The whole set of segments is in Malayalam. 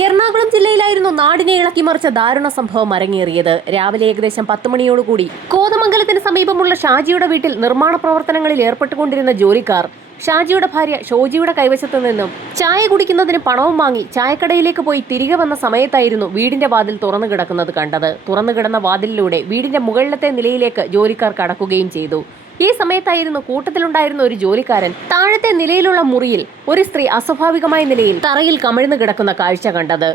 എറണാകുളം ജില്ലയിലായിരുന്നു നാടിനെ ഇളക്കിമറിച്ച ദാരുണ സംഭവം അരങ്ങേറിയത്. രാവിലെ ഏകദേശം 10 മണിയോടുകൂടി കോതമംഗലത്തിന് സമീപമുള്ള ഷാജിയുടെ വീട്ടിൽ നിർമ്മാണ പ്രവർത്തനങ്ങളിൽ ഏർപ്പെട്ടുകൊണ്ടിരുന്ന ജോലിക്കാർ ഷാജിയുടെ ഭാര്യ ഷോജിയുടെ കൈവശത്തു നിന്നും ചായ കുടിക്കുന്നതിന് പണവും വാങ്ങി ചായക്കടയിലേക്ക് പോയി തിരികെ വന്ന സമയത്തായിരുന്നു വീടിന്റെ വാതിൽ തുറന്നു കിടക്കുന്നത് കണ്ടത്. തുറന്നു കിടന്ന വാതിലിലൂടെ വീടിന്റെ മുകളിലത്തെ നിലയിലേക്ക് ജോലിക്കാർ കടക്കുകയും ചെയ്തു. ഈ സമയത്തായിരുന്നു കൂട്ടത്തിലുണ്ടായിരുന്ന ഒരു ജോലിക്കാരൻ താഴത്തെ നിലയിലുള്ള മുറിയിൽ ഒരു സ്ത്രീ അസ്വാഭാവികമായ നിലയിൽ തറയിൽ കമിഴ്ന്നു കിടക്കുന്ന കാഴ്ച കണ്ടത്.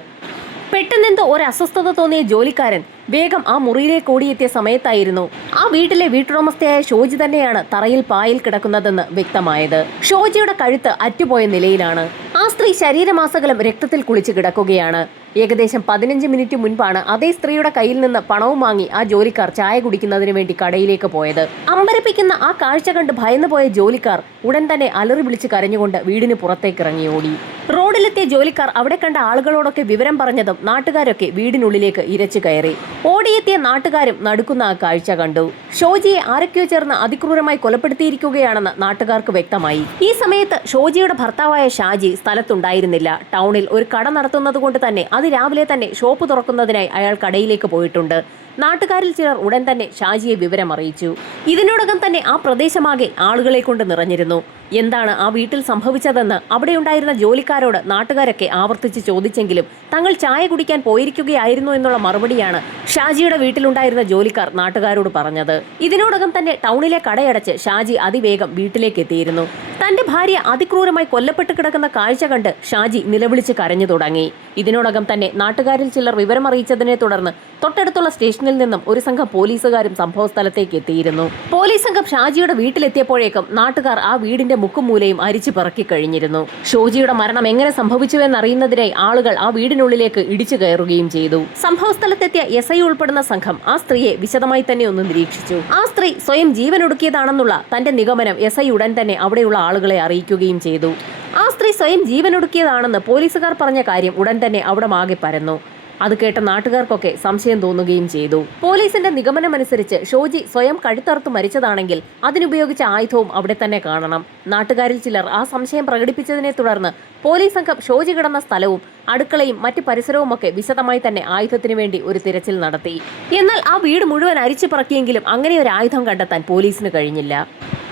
പെട്ടെന്നെന്തോ ഒരു അസ്വസ്ഥത തോന്നിയ ജോലിക്കാരൻ വേഗം ആ മുറിയിലേക്ക് ഓടിയെത്തിയ സമയത്തായിരുന്നു ആ വീട്ടിലെ വീട്ടുടമസ്ഥയായ ഷോജി തന്നെയാണ് തറയിൽ പായിൽ കിടക്കുന്നതെന്ന് വ്യക്തമായത്. ഷോജിയുടെ കഴുത്ത് അറ്റുപോയ നിലയിലാണ്. ആ സ്ത്രീ ശരീരമാസകലം രക്തത്തിൽ കുളിച്ച് കിടക്കുകയാണ്. ഏകദേശം 15 മിനിറ്റ് മുൻപാണ് അതേ സ്ത്രീയുടെ കയ്യിൽ നിന്ന് പണവും വാങ്ങി ആ ജോലിക്കാർ ചായ കുടിക്കുന്നതിന് വേണ്ടി കടയിലേക്ക് പോയത്. അമ്പരപ്പിക്കുന്ന ആ കാഴ്ച കണ്ട് ഭയന്നുപോയ ജോലിക്കാർ ഉടൻ തന്നെ അലറി വിളിച്ച് കരഞ്ഞുകൊണ്ട് വീടിന് പുറത്തേക്ക് ഇറങ്ങി ഓടി. റോഡിലെത്തിയ ജോലിക്കാർ അവിടെ കണ്ട ആളുകളോടൊക്കെ വിവരം പറഞ്ഞതും നാട്ടുകാരൊക്കെ വീടിനുള്ളിലേക്ക് ഇരച്ചു കയറി. ഓടിയെത്തിയ നാട്ടുകാരും നടുക്കുന്ന ആ കാഴ്ച കണ്ടു. ഷോജിയെ ആരൊക്കെയോ ചേർന്ന് അതിക്രൂരമായി കൊലപ്പെടുത്തിയിരിക്കുകയാണെന്ന് നാട്ടുകാർക്ക് വ്യക്തമായി. ഈ സമയത്ത് ഷോജിയുടെ ഭർത്താവായ ഷാജി സ്ഥലത്തുണ്ടായിരുന്നില്ല. ടൗണിൽ ഒരു കട നടത്തുന്നത് കൊണ്ട് തന്നെ അത് രാവിലെ തന്നെ ഷോപ്പ് തുറക്കുന്നതിനായി അയാൾ കടയിലേക്ക് പോയിട്ടുണ്ട്. നാട്ടുകാരിൽ ചിലർ ഉടൻ തന്നെ ഷാജിയെ വിവരം അറിയിച്ചു. ഇതിനോടകം തന്നെ ആ പ്രദേശമാകെ ആളുകളെ കൊണ്ട് നിറഞ്ഞിരുന്നു. എന്താണ് ആ വീട്ടിൽ സംഭവിച്ചതെന്ന് അവിടെയുണ്ടായിരുന്ന ജോലിക്കാരോട് നാട്ടുകാരൊക്കെ ആവർത്തിച്ച് ചോദിച്ചെങ്കിലും തങ്ങൾ ചായ കുടിക്കാൻ പോയിരിക്കുകയായിരുന്നു എന്നുള്ള മറുപടിയാണ് ഷാജിയുടെ വീട്ടിലുണ്ടായിരുന്ന ജോലിക്കാർ നാട്ടുകാരോട് പറഞ്ഞത്. ഇതിനോടകം തന്നെ ടൗണിലെ കടയടച്ച് ഷാജി അതിവേഗം വീട്ടിലേക്ക് എത്തിയിരുന്നു. തന്റെ ഭാര്യ അതിക്രൂരമായി കൊല്ലപ്പെട്ട് കിടക്കുന്ന കാഴ്ച കണ്ട് ഷാജി നിലവിളിച്ച് കരഞ്ഞു തുടങ്ങി. ഇതിനോടകം തന്നെ നാട്ടുകാരിൽ ചിലർ വിവരമറിയിച്ചതിനെ തുടർന്ന് തൊട്ടടുത്തുള്ള സ്റ്റേഷനിൽ നിന്നും ഒരു സംഘം പോലീസുകാരും സംഭവ സ്ഥലത്തേക്ക് എത്തിയിരുന്നു. പോലീസ് സംഘം ഷാജിയുടെ വീട്ടിലെത്തിയപ്പോഴേക്കും നാട്ടുകാർ ആ വീടിന്റെ മുക്കും മൂലയും അരിച്ചു പറക്കി കഴിഞ്ഞിരുന്നു. ഷോജിയുടെ മരണം എങ്ങനെ സംഭവിച്ചുവെന്നറിയുന്നതിനായി ആളുകൾ ആ വീടിനുള്ളിലേക്ക് ഇടിച്ചു കയറുകയും ചെയ്തു. സംഭവ സ്ഥലത്തെത്തിയ SI ഉൾപ്പെടുന്ന സംഘം ആ സ്ത്രീയെ വിശദമായി തന്നെ ഒന്ന് നിരീക്ഷിച്ചു. ആ സ്ത്രീ സ്വയം ജീവനൊടുക്കിയതാണെന്നുള്ള തന്റെ നിഗമനം SI ഉടൻ തന്നെ അവിടെയുള്ള ആളുകളെ അറിയിക്കുകയും ചെയ്തു. ആ സ്ത്രീ സ്വയം ജീവനൊടുക്കിയതാണെന്ന് പോലീസുകാർ പറഞ്ഞ കാര്യം ഉടൻ തന്നെ അവിടെ ആകെ പരന്നു. അത് കേട്ട നാട്ടുകാർക്കൊക്കെ സംശയം തോന്നുകയും ചെയ്തു. പോലീസിന്റെ നിഗമനമനുസരിച്ച് ഷോജി സ്വയം കഴുത്തറുത്ത് മരിച്ചതാണെങ്കിൽ അതിനുപയോഗിച്ച ആയുധവും അവിടെ തന്നെ കാണണം. നാട്ടുകാരിൽ ചിലർ ആ സംശയം പ്രകടിപ്പിച്ചതിനെ തുടർന്ന് പോലീസ് സംഘം ഷോജി കിടന്ന സ്ഥലവും അടുക്കളയും മറ്റ് പരിസരവുമൊക്കെ വിശദമായി തന്നെ ആയുധത്തിനു വേണ്ടി ഒരു തിരച്ചിൽ നടത്തി. എന്നാൽ ആ വീട് മുഴുവൻ അരിച്ചു പറക്കിയെങ്കിലും അങ്ങനെ ഒരു ആയുധം കണ്ടെത്താൻ പോലീസിന് കഴിഞ്ഞില്ല.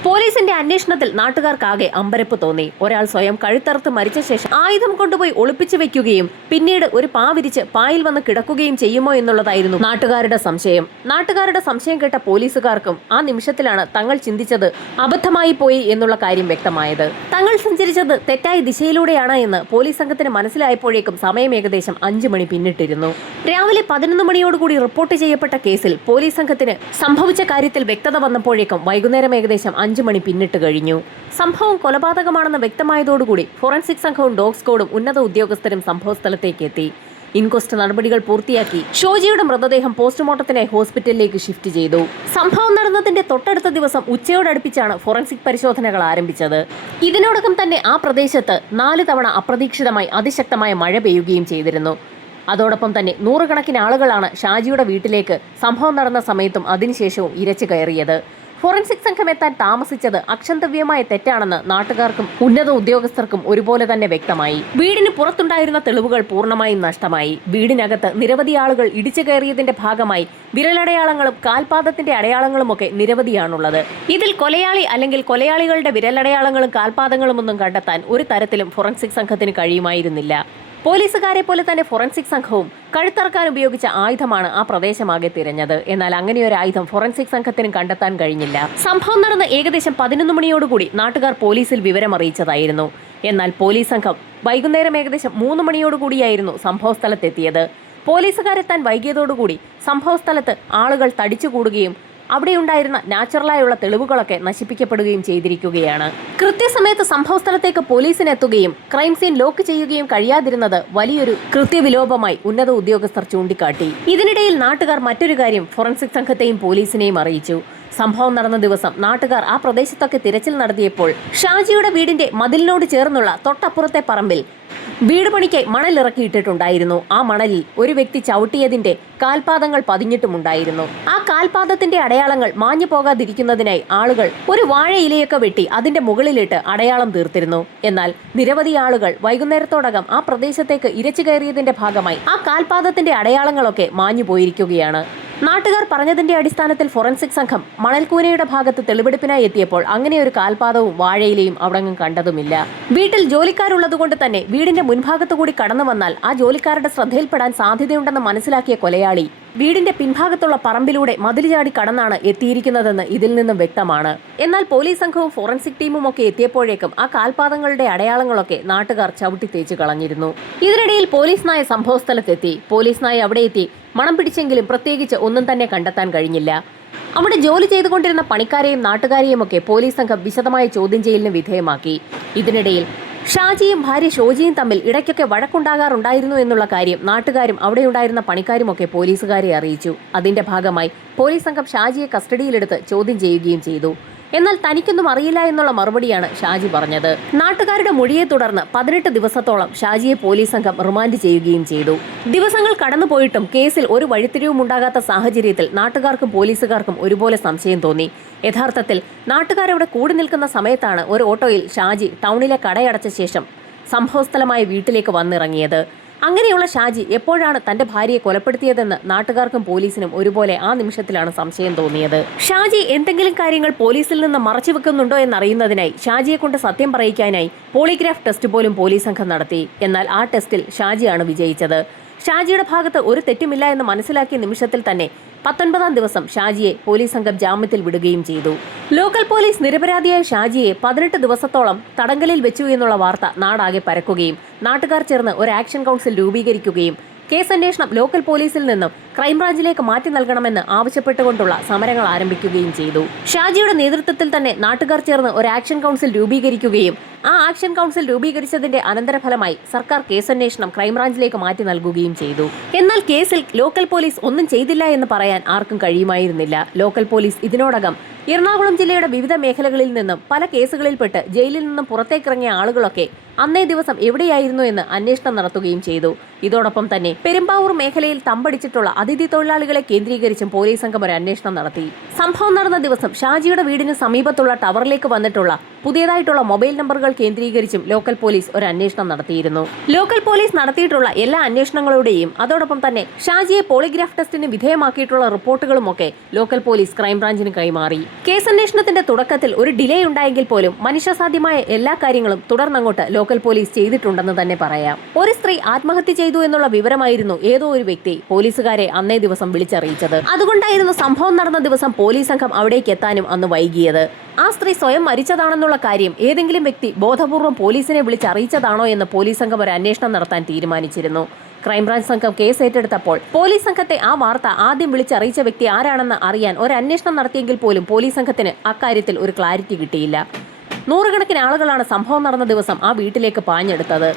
പോലീസിന്റെ അന്വേഷണത്തിൽ നാട്ടുകാർക്കാകെ അമ്പരപ്പ് തോന്നി. ഒരാൾ സ്വയം കഴുത്തറുത്ത് മരിച്ച ശേഷം ആയുധം കൊണ്ടുപോയി ഒളിപ്പിച്ചു വെക്കുകയും പിന്നീട് ഒരു വിരിച്ച് പായിൽ വന്ന് കിടക്കുകയും ചെയ്യുമോ എന്നുള്ളതായിരുന്നു നാട്ടുകാരുടെ സംശയം. നാട്ടുകാരുടെ സംശയം കേട്ട പോലീസുകാർക്കും ആ നിമിഷത്തിലാണ് തങ്ങൾ ചിന്തിച്ചത് അബദ്ധമായി പോയി എന്നുള്ള കാര്യം വ്യക്തമായത്. തങ്ങൾ സഞ്ചരിച്ചത് തെറ്റായ ദിശയിലൂടെയാണ് എന്ന് പോലീസ് സംഘത്തിന് മനസ്സിലായപ്പോഴേക്കും സമയം ഏകദേശം 5 മണി പിന്നിട്ടിരുന്നു. രാവിലെ 11 മണിയോടുകൂടി റിപ്പോർട്ട് ചെയ്യപ്പെട്ട കേസിൽ പോലീസ് സംഘത്തിന് സംഭവിച്ച കാര്യത്തിൽ വ്യക്തത വന്നപ്പോഴേക്കും വൈകുന്നേരം ഏകദേശം 5 മണി പിന്നിട്ട് കഴിഞ്ഞു. സംഭവം കൊലപാതകമാണെന്ന് വ്യക്തമായതോടുകൂടി ഫോറൻസിക് സംഘവും ഡോഗ് സ്ക്വാഡും ഉന്നത ഉദ്യോഗസ്ഥരും സംഭവസ്ഥലത്തേക്ക് എത്തി. ഇൻക്വസ്റ്റ് നടപടികൾ പൂർത്തിയാക്കി ഷോജിയുടെ മൃതദേഹം പോസ്റ്റ്മോർട്ടത്തിനായി ഹോസ്പിറ്റലിലേക്ക് ഷിഫ്റ്റ് ചെയ്തു. സംഭവം നടന്നതിന്റെ തൊട്ടടുത്ത ദിവസം ഉച്ചയോടടുപ്പിച്ചാണ് ഫോറൻസിക് പരിശോധനകൾ ആരംഭിച്ചത്. ഇതിനോടകം തന്നെ ആ പ്രദേശത്ത് 4 തവണ അപ്രതീക്ഷിതമായി അതിശക്തമായ മഴ പെയ്യുകയും ചെയ്തിരുന്നു. അതോടൊപ്പം തന്നെ നൂറുകണക്കിന് ആളുകളാണ് ഷാജിയുടെ വീട്ടിലേക്ക് സംഭവം നടന്ന സമയത്തും അതിനുശേഷവും ഇരച്ചു കയറിയത്. ഫോറൻസിക് സംഘം എത്താൻ താമസിച്ചത് അക്ഷന്തവ്യമായ തെറ്റാണെന്ന് നാട്ടുകാർക്കും ഉന്നത ഉദ്യോഗസ്ഥർക്കും ഒരുപോലെ തന്നെ വ്യക്തമായി. വീടിന് പുറത്തുണ്ടായിരുന്ന തെളിവുകൾ പൂർണ്ണമായും നഷ്ടമായി. വീടിനകത്ത് നിരവധി ആളുകൾ ഇടിച്ചു കയറിയതിന്റെ ഭാഗമായി വിരലടയാളങ്ങളും കാൽപാദത്തിന്റെ അടയാളങ്ങളുമൊക്കെ നിരവധിയാണുള്ളത്. ഇതിൽ കൊലയാളി അല്ലെങ്കിൽ കൊലയാളികളുടെ വിരലടയാളങ്ങളും കാൽപാദങ്ങളും ഒന്നും കണ്ടെത്താൻ ഒരു തരത്തിലും ഫോറൻസിക് സംഘത്തിന് കഴിയുമായിരുന്നില്ല. പോലീസുകാരെ പോലെ തന്നെ ഫോറൻസിക് സംഘവും കഴുത്തറക്കാൻ ഉപയോഗിച്ച ആയുധമാണ് ആ പ്രദേശമാകെ തിരഞ്ഞത്. എന്നാൽ അങ്ങനെയൊരു ആയുധം ഫോറൻസിക് സംഘത്തിനും കണ്ടെത്താൻ കഴിഞ്ഞില്ല. സംഭവം നടന്ന ഏകദേശം 11 മണിയോടുകൂടി നാട്ടുകാർ പോലീസിൽ വിവരമറിയിച്ചതായിരുന്നു. എന്നാൽ പോലീസ് സംഘം വൈകുന്നേരം ഏകദേശം 3 മണിയോടുകൂടിയായിരുന്നു സംഭവ സ്ഥലത്തെത്തിയത്. പോലീസുകാരെത്താൻ വൈകിയതോടുകൂടി സംഭവ സ്ഥലത്ത് ആളുകൾ തടിച്ചുകൂടുകയും അവിടെയുണ്ടായിരുന്ന നാച്ചുറലായുള്ള തെളിവുകളൊക്കെ നശിപ്പിക്കപ്പെടുകയും ചെയ്തിരിക്കുകയാണ്. കൃത്യസമയത്ത് സംഭവസ്ഥലത്തേക്ക് പോലീസിനെത്തുകയും ക്രൈം സീൻ ലോക്ക് ചെയ്യുകയും കഴിയാതിരുന്നത് വലിയൊരു കൃത്യവിലോപമായി ഉന്നത ഉദ്യോഗസ്ഥർ ചൂണ്ടിക്കാട്ടി. ഇതിനിടയിൽ നാട്ടുകാർ മറ്റൊരു കാര്യം ഫോറൻസിക് സംഘത്തെയും പോലീസിനെയും അറിയിച്ചു. സംഭവം നടന്ന ദിവസം നാട്ടുകാർ ആ പ്രദേശത്തൊക്കെ തിരച്ചിൽ നടത്തിയപ്പോൾ ഷാജിയുടെ വീടിന്റെ മതിലിനോട് ചേർന്നുള്ള തൊട്ടപ്പുറത്തെ പറമ്പിൽ വീട് പണിക്ക് മണലിറക്കിയിട്ടിട്ടുണ്ടായിരുന്നു. ആ മണലിൽ ഒരു വ്യക്തി ചവിട്ടിയതിന്റെ കാൽപാദങ്ങൾ പതിഞ്ഞിട്ടുമുണ്ടായിരുന്നു. ആ കാൽപാദത്തിന്റെ അടയാളങ്ങൾ മാഞ്ഞു പോകാതിരിക്കുന്നതിനായി ആളുകൾ ഒരു വാഴയിലയൊക്കെ വെട്ടി അതിന്റെ മുകളിലിട്ട് അടയാളം തീർത്തിരുന്നു. എന്നാൽ നിരവധി ആളുകൾ വൈകുന്നേരത്തോടകം ആ പ്രദേശത്തേക്ക് ഇരച്ചു കയറിയതിന്റെ ഭാഗമായി ആ കാൽപാദത്തിന്റെ അടയാളങ്ങളൊക്കെ മാഞ്ഞു പോയിരിക്കുകയാണ്. നാട്ടുകാർ പറഞ്ഞതിന്റെ അടിസ്ഥാനത്തിൽ ഫോറൻസിക് സംഘം മണൽക്കൂനയുടെ ഭാഗത്ത് തെളിവെടുപ്പിനായി എത്തിയപ്പോൾ അങ്ങനെ ഒരു കാൽപാദവും വാഴയിലയും അവിടെങ്ങും കണ്ടതുമില്ല. വീട്ടിൽ ജോലിക്കാരുള്ളതുകൊണ്ട് തന്നെ വീടിന്റെ മുൻഭാഗത്തു കൂടി കടന്നു വന്നാൽ ആ ജോലിക്കാരുടെ ശ്രദ്ധയിൽപ്പെടാൻ സാധ്യതയുണ്ടെന്ന് മനസ്സിലാക്കിയ കൊലയാളി വീടിന്റെ പിൻഭാഗത്തുള്ള പറമ്പിലൂടെ മതിൽ ചാടി കടന്നാണ് എത്തിയിരിക്കുന്നതെന്ന് ഇതിൽ നിന്നും വ്യക്തമാണ്. എന്നാൽ പോലീസ് സംഘവും ഫോറൻസിക് ടീമും ഒക്കെ എത്തിയപ്പോഴേക്കും ആ കാൽപാദങ്ങളുടെ അടയാളങ്ങളൊക്കെ നാട്ടുകാർ ചവിട്ടി തേച്ചു കളഞ്ഞിരുന്നു. ഇതിനിടയിൽ പോലീസ് നായ സംഭവസ്ഥലത്തെത്തി. പോലീസ് നായ അവിടെ എത്തി മണം പിടിച്ചെങ്കിലും പ്രത്യേകിച്ച് ഒന്നും തന്നെ കണ്ടെത്താൻ കഴിഞ്ഞില്ല. അവിടെ ജോലി ചെയ്തുകൊണ്ടിരുന്ന പണിക്കാരെയും നാട്ടുകാരെയും ഒക്കെ പോലീസ് സംഘം വിശദമായ ചോദ്യം ചെയ്യലിന് വിധേയമാക്കി. ഇതിനിടയിൽ ഷാജിയും ഭാര്യ ഷോജിയും തമ്മിൽ ഇടയ്ക്കൊക്കെ വഴക്കുണ്ടാകാറുണ്ടായിരുന്നു എന്നുള്ള കാര്യം നാട്ടുകാരും അവിടെയുണ്ടായിരുന്ന പണിക്കാരുമൊക്കെ പോലീസുകാരെ അറിയിച്ചു. അതിന്റെ ഭാഗമായി പോലീസ് സംഘം ഷാജിയെ കസ്റ്റഡിയിലെടുത്ത് ചോദ്യം ചെയ്യുകയും ചെയ്തു. എന്നാൽ തനിക്കൊന്നും അറിയില്ല എന്നുള്ള മറുപടിയാണ് ഷാജി പറഞ്ഞത്. നാട്ടുകാരുടെ മൊഴിയെ തുടർന്ന് 18 ദിവസത്തോളം ഷാജിയെ പോലീസ് സംഘം റിമാൻഡ് ചെയ്യുകയും ചെയ്തു. ദിവസങ്ങൾ കടന്നുപോയിട്ടും കേസിൽ ഒരു വഴിത്തിരിവും ഉണ്ടാകാത്ത സാഹചര്യത്തിൽ നാട്ടുകാർക്കും പോലീസുകാർക്കും ഒരുപോലെ സംശയം തോന്നി. യഥാർത്ഥത്തിൽ നാട്ടുകാരവിടെ കൂടി നിൽക്കുന്ന സമയത്താണ് ഒരു ഓട്ടോയിൽ ഷാജി ടൗണിലെ കടയടച്ച ശേഷം സംഭവസ്ഥലമായ വീട്ടിലേക്ക് വന്നിറങ്ങിയത്. അങ്ങനെയുള്ള ഷാജി എപ്പോഴാണ് തന്റെ ഭാര്യയെ കൊലപ്പെടുത്തിയതെന്ന് നാട്ടുകാർക്കും പോലീസിനും ഒരുപോലെ ആ നിമിഷത്തിലാണ് സംശയം തോന്നിയത്. ഷാജി എന്തെങ്കിലും കാര്യങ്ങൾ പോലീസിൽ നിന്ന് മറച്ചു വെക്കുന്നുണ്ടോ എന്നറിയുന്നതിനായി ഷാജിയെ കൊണ്ട് സത്യം പറയിക്കാനായി പോളിഗ്രാഫ് ടെസ്റ്റ് പോലും പോലീസ് സംഘം നടത്തി. എന്നാൽ ആ ടെസ്റ്റിൽ ഷാജിയാണ് വിജയിച്ചത്. ഷാജിയുടെ ഭാഗത്ത് ഒരു തെറ്റുമില്ല എന്ന് മനസ്സിലാക്കിയ നിമിഷത്തിൽ തന്നെ 19-ാം ദിവസം ഷാജിയെ പോലീസ് സംഘം ജാമ്യത്തിൽ വിടുകയും ചെയ്തു. ലോക്കൽ പോലീസ് നിരപരാധിയായ ഷാജിയെ 18 ദിവസത്തോളം തടങ്കലിൽ വെച്ചു എന്നുള്ള വാർത്ത നാടാകെ പരക്കുകയും നാട്ടുകാർ ചേർന്ന് ഒരു ആക്ഷൻ കൗൺസിൽ രൂപീകരിക്കുകയും കേസന്വേഷണം ലോക്കൽ പോലീസിൽ നിന്നും ക്രൈംബ്രാഞ്ചിലേക്ക് മാറ്റി നൽകണമെന്ന് ആവശ്യപ്പെട്ടുകൊണ്ടുള്ള സമരങ്ങൾ ആരംഭിക്കുകയും ചെയ്തു. ഷാജിയുടെ നേതൃത്വത്തിൽ തന്നെ നാട്ടുകാർ ചേർന്ന് ഒരു ആക്ഷൻ കൗൺസിൽ രൂപീകരിക്കുകയും ആ ആക്ഷൻ കൗൺസിൽ രൂപീകരിച്ചതിന്റെ അനന്തരഫലമായി സർക്കാർ കേസന്വേഷണം ക്രൈംബ്രാഞ്ചിലേക്ക് മാറ്റി നൽകുകയും ചെയ്തു. എന്നാൽ കേസിൽ ലോക്കൽ പോലീസ് ഒന്നും ചെയ്തില്ല എന്ന് പറയാൻ ആർക്കും കഴിയുമായിരുന്നില്ല. ലോക്കൽ പോലീസ് ഇതിനോടകം എറണാകുളം ജില്ലയുടെ വിവിധ മേഖലകളിൽ നിന്നും പല കേസുകളിൽപ്പെട്ട് ജയിലിൽ നിന്നും പുറത്തേക്കിറങ്ങിയ ആളുകളൊക്കെ അന്നേ ദിവസം എവിടെയായിരുന്നു എന്ന് അന്വേഷണം നടത്തുകയും ചെയ്തു. ഇതോടൊപ്പം തന്നെ പെരുമ്പാവൂർ മേഖലയിൽ തമ്പടിച്ചിട്ടുള്ള അതിഥി തൊഴിലാളികളെ കേന്ദ്രീകരിച്ചും പോലീസ് സംഘം ഒരു അന്വേഷണം നടത്തി. സംഭവം നടന്ന ദിവസം ഷാജിയുടെ വീടിന് സമീപത്തുള്ള ടവറിലേക്ക് വന്നിട്ടുള്ള പുതിയതായിട്ടുള്ള മൊബൈൽ നമ്പറുകൾ കേന്ദ്രീകരിച്ചും ലോക്കൽ പോലീസ് ഒരു അന്വേഷണം നടത്തിയിരുന്നു. ലോക്കൽ പോലീസ് നടത്തിയിട്ടുള്ള എല്ലാ അന്വേഷണങ്ങളുടെയും അതോടൊപ്പം തന്നെ ഷാജിയെ പോളിഗ്രാഫ് ടെസ്റ്റിന് വിധേയമാക്കിയിട്ടുള്ള റിപ്പോർട്ടുകളുമൊക്കെ ലോക്കൽ പോലീസ് ക്രൈംബ്രാഞ്ചിന് കൈമാറി. കേസന്വേഷണത്തിന്റെ തുടക്കത്തിൽ ഒരു ഡിലേ ഉണ്ടായെങ്കിൽ പോലും മനുഷ്യസാധ്യമായ എല്ലാ കാര്യങ്ങളും തുടർന്നങ്ങോട്ട് ലോക്കൽ പോലീസ് ചെയ്തിട്ടുണ്ടെന്ന് തന്നെ പറയാം. ഒരു സ്ത്രീ ആത്മഹത്യ ചെയ്തു എന്നുള്ള വിവരമായിരുന്നു ഏതോ ഒരു വ്യക്തി പോലീസുകാരെ അന്നേ ദിവസം വിളിച്ചറിയിച്ചത്. അതുകൊണ്ടായിരുന്നു സംഭവം നടന്ന ദിവസം പോലീസ് സംഘം അവിടേക്ക് എത്താനും അന്ന് വൈകിയത്. ആ സ്ത്രീ സ്വയം മരിച്ചതാണെന്നുള്ള കാര്യം ഏതെങ്കിലും വ്യക്തി ബോധപൂർവം പോലീസിനെ വിളിച്ചറിയിച്ചതാണോ എന്ന് പോലീസ് സംഘം ഒരു അന്വേഷണം നടത്താൻ തീരുമാനിച്ചിരുന്നു. ക്രൈംബ്രാഞ്ച് സംഘം കേസ് ഏറ്റെടുത്തപ്പോൾ പോലീസ് സംഘത്തെ ആ വാർത്ത ആദ്യം വിളിച്ചറിയിച്ച വ്യക്തി ആരാണെന്ന് അറിയാൻ ഒരു അന്വേഷണം നടത്തിയെങ്കിൽ പോലും പോലീസ് സംഘത്തിന് അക്കാര്യത്തിൽ ഒരു ക്ലാരിറ്റി കിട്ടിയില്ല. നൂറുകണക്കിന് ആളുകളാണ് സംഭവം നടന്ന ദിവസം ആ വീട്ടിലേക്ക് പാഞ്ഞെടുത്തത്.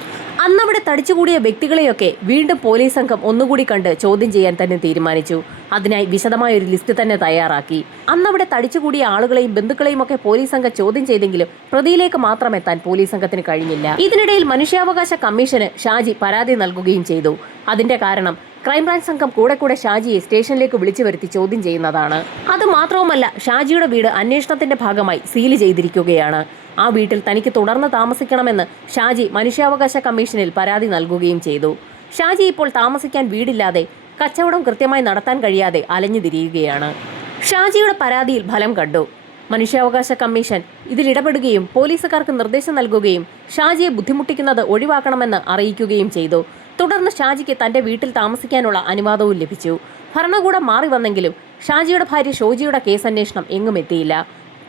അന്നവിടെ തടിച്ചുകൂടിയ വ്യക്തികളെയൊക്കെ വീണ്ടും പോലീസ് സംഘം ഒന്നുകൂടി കണ്ട് ചോദ്യം ചെയ്യാൻ തന്നെ തീരുമാനിച്ചു. അതിനായി വിശദമായ ഒരു ലിസ്റ്റ് തന്നെ തയ്യാറാക്കി. അന്നവിടെ തടിച്ചുകൂടിയ ആളുകളെയും ബന്ധുക്കളെയും ഒക്കെ പോലീസ് സംഘം ചോദ്യം ചെയ്തെങ്കിലും പ്രതിയിലേക്ക് മാത്രം എത്താൻ പോലീസ് സംഘത്തിന് കഴിഞ്ഞില്ല. ഇതിനിടയിൽ മനുഷ്യാവകാശ കമ്മീഷന് ഷാജി പരാതി നൽകുകയും ചെയ്തു. അതിന്റെ കാരണം ക്രൈംബ്രാഞ്ച് സംഘം കൂടെ ഷാജിയെ സ്റ്റേഷനിലേക്ക് വിളിച്ചു വരുത്തി ചോദ്യം ചെയ്യുന്നതാണ്. അതുമാത്രവുമല്ല, ഷാജിയുടെ വീട് അന്വേഷണത്തിന്റെ ഭാഗമായി സീൽ ചെയ്തിരിക്കുകയാണ്. ആ വീട്ടിൽ തനിക്ക് തുടർന്ന് താമസിക്കണമെന്ന് ഷാജി മനുഷ്യാവകാശ കമ്മീഷനിൽ പരാതി നൽകുകയും ചെയ്തു. ഷാജി ഇപ്പോൾ താമസിക്കാൻ വീടില്ലാതെ കച്ചവടം കൃത്യമായി നടത്താൻ കഴിയാതെ അലഞ്ഞുതിരിയുകയാണ്. ഷാജിയുടെ പരാതിയിൽ ഫലം കണ്ടു. മനുഷ്യാവകാശ കമ്മീഷൻ ഇതിലിടപെടുകയും പോലീസുകാർക്ക് നിർദ്ദേശം നൽകുകയും ഷാജിയെ ബുദ്ധിമുട്ടിക്കുന്നത് ഒഴിവാക്കണമെന്ന് അറിയിക്കുകയും ചെയ്തു. തുടർന്ന് ഷാജിക്ക് തന്റെ വീട്ടിൽ താമസിക്കാനുള്ള അനുവാദവും ലഭിച്ചു. ഭരണകൂടം മാറി വന്നെങ്കിലും ഷാജിയുടെ ഭാര്യ ഷോജിയുടെ കേസന്വേഷണം എങ്ങും എത്തിയില്ല.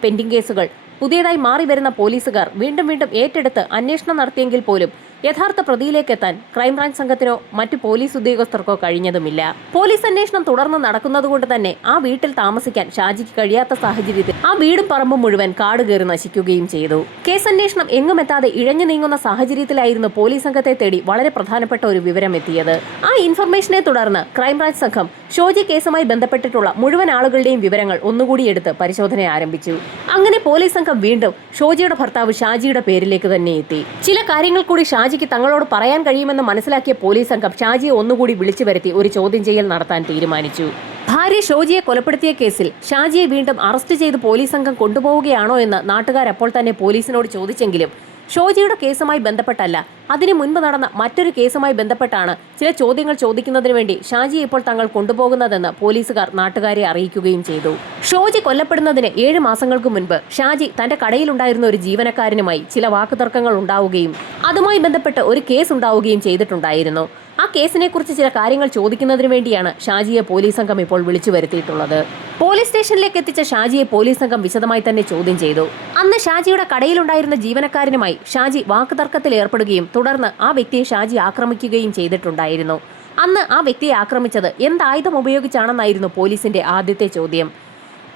പെൻഡിംഗ് കേസുകൾ പുതിയതായി മാറി വരുന്ന പോലീസുകാർ വീണ്ടും ഏറ്റെടുത്ത് അന്വേഷണം നടത്തിയെങ്കിൽ പോലും യഥാർത്ഥ പ്രതിയിലേക്ക് എത്താൻ ക്രൈംബ്രാഞ്ച് സംഘത്തിനോ മറ്റു പോലീസ് ഉദ്യോഗസ്ഥർക്കോ കഴിഞ്ഞതുമില്ല. പോലീസ് അന്വേഷണം തുടർന്ന് നടക്കുന്നതുകൊണ്ട് തന്നെ ആ വീട്ടിൽ താമസിക്കാൻ ഷാജിക്ക് കഴിയാത്ത സാഹചര്യത്തിൽ ആ വീടും പറമ്പും മുഴുവൻ കാട് കയറി നശിക്കുകയും ചെയ്തു. കേസന്വേഷണം എങ്ങുമെത്താതെ ഇഴഞ്ഞു നീങ്ങുന്ന സാഹചര്യത്തിലായിരുന്നു പോലീസ് സംഘത്തെ തേടി വളരെ പ്രധാനപ്പെട്ട ഒരു വിവരം എത്തിയത്. ആ ഇൻഫർമേഷനെ തുടർന്ന് ക്രൈംബ്രാഞ്ച് സംഘം ഷോജി കേസുമായി ബന്ധപ്പെട്ടിട്ടുള്ള മുഴുവൻ ആളുകളുടെയും വിവരങ്ങൾ ഒന്നുകൂടി എടുത്ത് പരിശോധന ആരംഭിച്ചു. അങ്ങനെ പോലീസ് സംഘം വീണ്ടും ഷോജിയുടെ ഭർത്താവ് ഷാജിയുടെ പേരിലേക്ക് തന്നെ എത്തി. ചില കാര്യങ്ങൾ കൂടി ഷാജിക്ക് തങ്ങളോട് പറയാൻ കഴിയുമെന്ന് മനസ്സിലാക്കിയ പോലീസ് സംഘം ഷാജിയെ ഒന്നുകൂടി വിളിച്ചു വരുത്തി ഒരു ചോദ്യം ചെയ്യൽ നടത്താൻ തീരുമാനിച്ചു. ഭാര്യ ഷോജിയെ കൊലപ്പെടുത്തിയ കേസിൽ ഷാജിയെ വീണ്ടും അറസ്റ്റ് ചെയ്ത് പോലീസ് സംഘം കൊണ്ടുപോവുകയാണോ എന്ന് നാട്ടുകാർ അപ്പോൾ തന്നെ പോലീസിനോട് ചോദിച്ചെങ്കിലും ഷോജിയുടെ കേസുമായി ബന്ധപ്പെട്ടല്ല, അതിനു മുൻപ് നടന്ന മറ്റൊരു കേസുമായി ബന്ധപ്പെട്ടാണ് ചില ചോദ്യങ്ങൾ ചോദിക്കുന്നതിന് വേണ്ടി ഷാജിയെ ഇപ്പോൾ തങ്ങൾ കൊണ്ടുപോകുന്നതെന്ന് പോലീസുകാർ നാട്ടുകാരെ അറിയിക്കുകയും ചെയ്തു. ഷോജി കൊല്ലപ്പെടുന്നതിന് 7 മാസങ്ങൾക്ക് മുൻപ് ഷാജി തന്റെ കടയിലുണ്ടായിരുന്ന ഒരു ജീവനക്കാരനുമായി ചില വാക്കുതർക്കങ്ങൾ ഉണ്ടാവുകയും അതുമായി ബന്ധപ്പെട്ട് ഒരു കേസ് ഉണ്ടാവുകയും ചെയ്തിട്ടുണ്ടായിരുന്നു. ആ കേസിനെ കുറിച്ച് ചില കാര്യങ്ങൾ ചോദിക്കുന്നതിന് വേണ്ടിയാണ് ഷാജിയെ പോലീസ് സംഘം ഇപ്പോൾ വിളിച്ചു വരുത്തിയിട്ടുള്ളത്. പോലീസ് സ്റ്റേഷനിലേക്ക് എത്തിച്ച ഷാജിയെ പോലീസ് സംഘം വിശദമായി തന്നെ ചോദ്യം ചെയ്തു. അന്ന് ഷാജിയുടെ കടയിലുണ്ടായിരുന്ന ജീവനക്കാരനുമായി ഷാജി വാക്കുതർക്കത്തിൽ ഏർപ്പെടുകയും തുടർന്ന് ആ വ്യക്തിയെ ഷാജി ആക്രമിക്കുകയും ചെയ്തിട്ടുണ്ടായിരുന്നു. അന്ന് ആ വ്യക്തിയെ ആക്രമിച്ചത് എന്തായുധം ഉപയോഗിച്ചാണെന്നായിരുന്നു പോലീസിന്റെ ആദ്യത്തെ ചോദ്യം.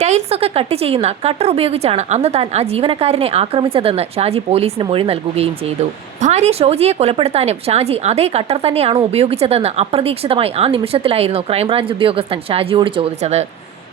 ടൈൽസ് ഒക്കെ കട്ട് ചെയ്യുന്ന കട്ടർ ഉപയോഗിച്ചാണ് അന്ന് താൻ ആ ജീവനക്കാരനെ ആക്രമിച്ചതെന്ന് ഷാജി പോലീസിന് മൊഴി നൽകുകയും ചെയ്തു. ഭാര്യ ഷോജിയെ കൊലപ്പെടുത്താനും ഷാജി അതേ കട്ടർ തന്നെയാണോ ഉപയോഗിച്ചതെന്ന് അപ്രതീക്ഷിതമായി ആ നിമിഷത്തിലായിരുന്നു ക്രൈംബ്രാഞ്ച് ഉദ്യോഗസ്ഥൻ ഷാജിയോട് ചോദിച്ചത്.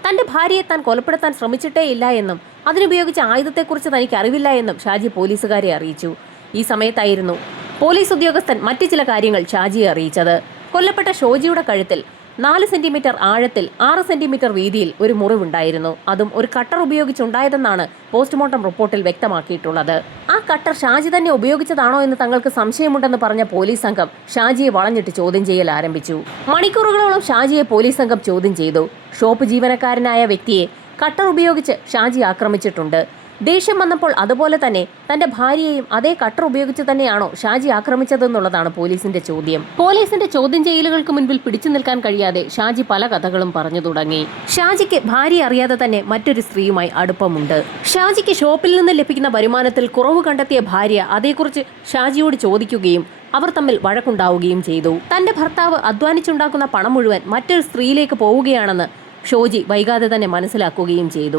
തന്റെ ഭാര്യയെ താൻ കൊലപ്പെടുത്താൻ ശ്രമിച്ചിട്ടേ ഇല്ല എന്നും അതിനുപയോഗിച്ച ആയുധത്തെക്കുറിച്ച് തനിക്ക് അറിവില്ല എന്നും ഷാജി പോലീസുകാരെ അറിയിച്ചു. ഈ സമയത്തായിരുന്നു പോലീസ് ഉദ്യോഗസ്ഥൻ മറ്റു ചില കാര്യങ്ങൾ ഷാജിയെ അറിയിച്ചത്. കൊല്ലപ്പെട്ട ഷോജിയുടെ കഴുത്തിൽ 4 സെന്റിമീറ്റർ ആഴത്തിൽ 6 സെന്റിമീറ്റർ വീതിയിൽ ഒരു മുറിവുണ്ടായിരുന്നു. അതും ഒരു കട്ടർ ഉപയോഗിച്ചുണ്ടായതെന്നാണ് പോസ്റ്റ്മോർട്ടം റിപ്പോർട്ടിൽ വ്യക്തമാക്കിയിട്ടുള്ളത്. ആ കട്ടർ ഷാജി തന്നെ ഉപയോഗിച്ചതാണോ എന്ന് തങ്ങൾക്ക് സംശയമുണ്ടെന്ന് പറഞ്ഞ പോലീസ് സംഘം ഷാജിയെ വളഞ്ഞിട്ട് ചോദ്യം ചെയ്യൽ ആരംഭിച്ചു. മണിക്കൂറുകളോളം ഷാജിയെ പോലീസ് സംഘം ചോദ്യം ചെയ്തു. ഷോപ്പ് ജീവനക്കാരനായ വ്യക്തിയെ കട്ടർ ഉപയോഗിച്ച് ഷാജി ആക്രമിച്ചിട്ടുണ്ട്. ദേഷ്യം വന്നപ്പോൾ അതുപോലെ തന്നെ തന്റെ ഭാര്യയെയും അതേ കട്ടർ ഉപയോഗിച്ച് തന്നെയാണോ ഷാജി ആക്രമിച്ചതെന്നുള്ളതാണ് പോലീസിന്റെ ചോദ്യം. പോലീസിന്റെ ചോദ്യം ചെയ്യലുകൾക്ക് മുൻപിൽ പിടിച്ചു നിൽക്കാൻ കഴിയാതെ ഷാജി പല കഥകളും പറഞ്ഞു തുടങ്ങി. ഷാജിക്ക് ഭാര്യ അറിയാതെ തന്നെ മറ്റൊരു സ്ത്രീയുമായി അടുപ്പമുണ്ട്. ഷാജിക്ക് ഷോപ്പിൽ നിന്ന് ലഭിക്കുന്ന വരുമാനത്തിൽ കുറവ് കണ്ടെത്തിയ ഭാര്യ അതേക്കുറിച്ച് ഷാജിയോട് ചോദിക്കുകയും അവർ തമ്മിൽ വഴക്കുണ്ടാവുകയും ചെയ്തു. തന്റെ ഭർത്താവ് അധ്വാനിച്ചുണ്ടാക്കുന്ന പണം മുഴുവൻ മറ്റൊരു സ്ത്രീയിലേക്ക് പോവുകയാണെന്ന് ഷോജി വൈകാതെ തന്നെ മനസ്സിലാക്കുകയും ചെയ്തു.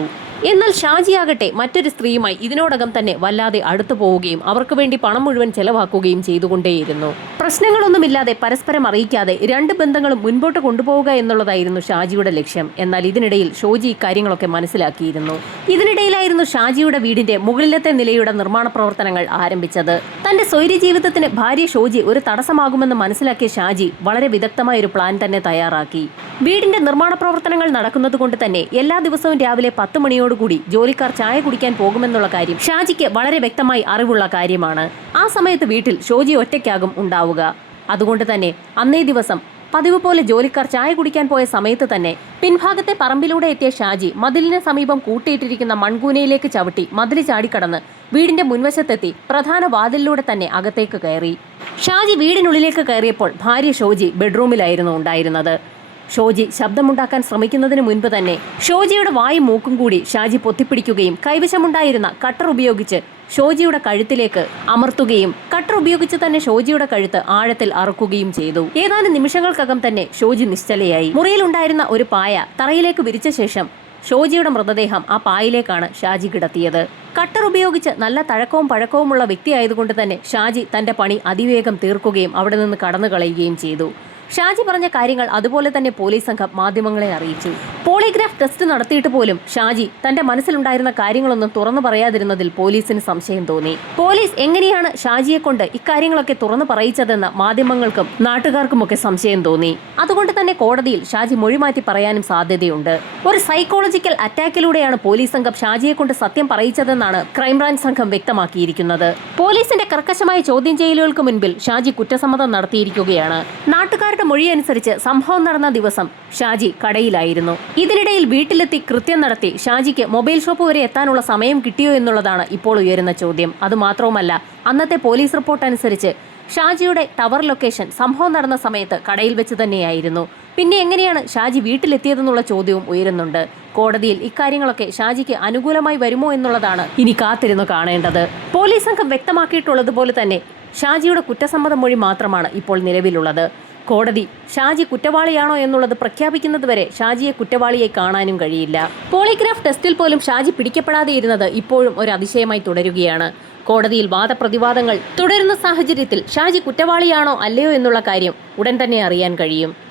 എന്നാൽ ഷാജിയാകട്ടെ മറ്റൊരു സ്ത്രീയുമായി ഇതിനോടകം തന്നെ വല്ലാതെ അടുത്തു പോവുകയും അവർക്ക് വേണ്ടി പണം മുഴുവൻ ചെലവാക്കുകയും ചെയ്തുകൊണ്ടേയിരുന്നു. പ്രശ്നങ്ങളൊന്നുമില്ലാതെ പരസ്പരം അറിയിക്കാതെ 2 ബന്ധങ്ങളും മുൻപോട്ട് കൊണ്ടുപോവുക എന്നുള്ളതായിരുന്നു ഷാജിയുടെ ലക്ഷ്യം. എന്നാൽ ഇതിനിടയിൽ ഷോജി ഇക്കാര്യങ്ങളൊക്കെ മനസ്സിലാക്കിയിരുന്നു. ഇതിനിടയിലായിരുന്നു ഷാജിയുടെ വീടിന്റെ മുകളിലത്തെ നിലയുടെ നിർമ്മാണ പ്രവർത്തനങ്ങൾ ആരംഭിച്ചത്. തന്റെ സ്വൈര്യ ജീവിതത്തിന് ഭാര്യ ഷോജി ഒരു തടസ്സമാകുമെന്ന് മനസ്സിലാക്കിയ ഷാജി വളരെ വിദഗ്ധമായ ഒരു പ്ലാൻ തന്നെ തയ്യാറാക്കി. വീടിന്റെ നിർമ്മാണ പ്രവർത്തനങ്ങൾ നടക്കുന്നത് കൊണ്ട് തന്നെ എല്ലാ ദിവസവും രാവിലെ 10 മണിയോടുകൂടി ജോലിക്കാർ ചായ കുടിക്കാൻ പോകുമെന്നുള്ള കാര്യം ഷാജിക്ക് വളരെ വ്യക്തമായി അറിവുള്ള കാര്യമാണ്. ആ സമയത്ത് വീട്ടിൽ ഷോജി ഒറ്റയ്ക്കാകും ഉണ്ടാവുക. അതുകൊണ്ട് തന്നെ അന്നേ ദിവസം പതിവ് പോലെ ജോലിക്കാർ ചായ കുടിക്കാൻ പോയ സമയത്ത് തന്നെ പിൻഭാഗത്തെ പറമ്പിലൂടെ എത്തിയ ഷാജി മതിലിന് സമീപം കൂട്ടിയിട്ടിരിക്കുന്ന മൺകൂനയിലേക്ക് ചവിട്ടി മതിൽ ചാടിക്കടന്ന് വീടിന്റെ മുൻവശത്തെത്തി പ്രധാന വാതിലിലൂടെ തന്നെ അകത്തേക്ക് കയറി. ഷാജി വീടിനുള്ളിലേക്ക് കയറിയപ്പോൾ ഭാര്യ ഷോജി ബെഡ്റൂമിലായിരുന്നു ഉണ്ടായിരുന്നത്. ഷോജി ശബ്ദമുണ്ടാക്കാൻ ശ്രമിക്കുന്നതിന് മുൻപ് തന്നെ ഷോജിയുടെ വായും മൂക്കും കൂടി ഷാജി പൊത്തിപ്പിടിക്കുകയും കൈവശമുണ്ടായിരുന്ന കട്ടർ ഉപയോഗിച്ച് ഷോജിയുടെ കഴുത്തിലേക്ക് അമർത്തുകയും കട്ടർ ഉപയോഗിച്ച് തന്നെ ഷോജിയുടെ കഴുത്ത് ആഴത്തിൽ അറുക്കുകയും ചെയ്തു. ഏതാനും നിമിഷങ്ങൾക്കകം തന്നെ ഷോജി നിശ്ചലയായി. മുറിയിലുണ്ടായിരുന്ന ഒരു പായ തറയിലേക്ക് വിരിച്ച ശേഷം ഷോജിയുടെ മൃതദേഹം ആ പായിലേക്കാണ് ഷാജി കിടത്തിയത്. കട്ടർ ഉപയോഗിച്ച് നല്ല തഴക്കവും പഴക്കവുമുള്ള വ്യക്തിയായതുകൊണ്ട് തന്നെ ഷാജി തന്റെ പണി അതിവേഗം തീർക്കുകയും അവിടെ നിന്ന് കടന്നു കളയുകയും ചെയ്തു. ഷാജി പറഞ്ഞ കാര്യങ്ങൾ അതുപോലെ തന്നെ പോലീസ് സംഘം മാധ്യമങ്ങളെ അറിയിച്ചു. പോളിഗ്രാഫ് ടെസ്റ്റ് നടത്തിയിട്ട് പോലും ഷാജി തന്റെ മനസ്സിലുണ്ടായിരുന്ന കാര്യങ്ങളൊന്നും തുറന്നു പറയാതിരുന്നതിൽ പോലീസിന് സംശയം തോന്നി. പോലീസ് എങ്ങനെയാണ് ഷാജിയെ കൊണ്ട് ഇക്കാര്യങ്ങളൊക്കെ തുറന്നു പറയിച്ചതെന്ന് മാധ്യമങ്ങൾക്കും നാട്ടുകാർക്കുമൊക്കെ സംശയം തോന്നി. അതുകൊണ്ട് തന്നെ കോടതിയിൽ ഷാജി മൊഴിമാറ്റി പറയാനും സാധ്യതയുണ്ട്. ഒരു സൈക്കോളജിക്കൽ അറ്റാക്കിലൂടെയാണ് പോലീസ് സംഘം ഷാജിയെ കൊണ്ട് സത്യം പറയിച്ചതെന്നാണ് ക്രൈംബ്രാഞ്ച് സംഘം വ്യക്തമാക്കിയിരിക്കുന്നത്. പോലീസിന്റെ കർക്കശമായ ചോദ്യം ചെയ്യലുകൾക്ക് മുൻപിൽ ഷാജി കുറ്റസമ്മതം നടത്തിയിരിക്കുകയാണ്. നാട്ടുകാരുടെ മൊഴിയനുസരിച്ച് സംഭവം നടന്ന ദിവസം ഷാജി കടയിലായിരുന്നു. ഇതിനിടയിൽ വീട്ടിലെത്തി കൃത്യം നടത്തി ഷാജിക്ക് മൊബൈൽ ഷോപ്പ് വരെ എത്താനുള്ള സമയം കിട്ടിയോ എന്നുള്ളതാണ് ഇപ്പോൾ ഉയരുന്ന ചോദ്യം. അതുമാത്രവുമല്ല, അന്നത്തെ പോലീസ് റിപ്പോർട്ട് അനുസരിച്ച് ഷാജിയുടെ ടവർ ലൊക്കേഷൻ സംഭവം നടന്ന സമയത്ത് കടയിൽ വെച്ച് തന്നെയായിരുന്നു. പിന്നെ എങ്ങനെയാണ് ഷാജി വീട്ടിലെത്തിയതെന്നുള്ള ചോദ്യവും ഉയരുന്നുണ്ട്. കോടതിയിൽ ഇക്കാര്യങ്ങളൊക്കെ ഷാജിക്ക് അനുകൂലമായി വരുമോ എന്നുള്ളതാണ് ഇനി കാത്തിരുന്നു കാണേണ്ടത്. പോലീസ് സംഘം വ്യക്തമാക്കിയിട്ടുള്ളതുപോലെ തന്നെ ഷാജിയുടെ കുറ്റസമ്മത മൊഴി മാത്രമാണ് ഇപ്പോൾ നിലവിലുള്ളത്. കോടതി ഷാജി കുറ്റവാളിയാണോ എന്നുള്ളത് പ്രഖ്യാപിക്കുന്നതുവരെ ഷാജിയെ കുറ്റവാളിയെ കാണാനും കഴിയില്ല. പോളിഗ്രാഫ് ടെസ്റ്റിൽ പോലും ഷാജി പിടിക്കപ്പെടാതെ ഇരുന്നത് ഇപ്പോഴും ഒരു അതിശയമായി തുടരുകയാണ്. കോടതിയിൽ വാദപ്രതിവാദങ്ങൾ തുടരുന്ന സാഹചര്യത്തിൽ ഷാജി കുറ്റവാളിയാണോ അല്ലയോ എന്നുള്ള കാര്യം ഉടൻ തന്നെ അറിയാൻ കഴിയും.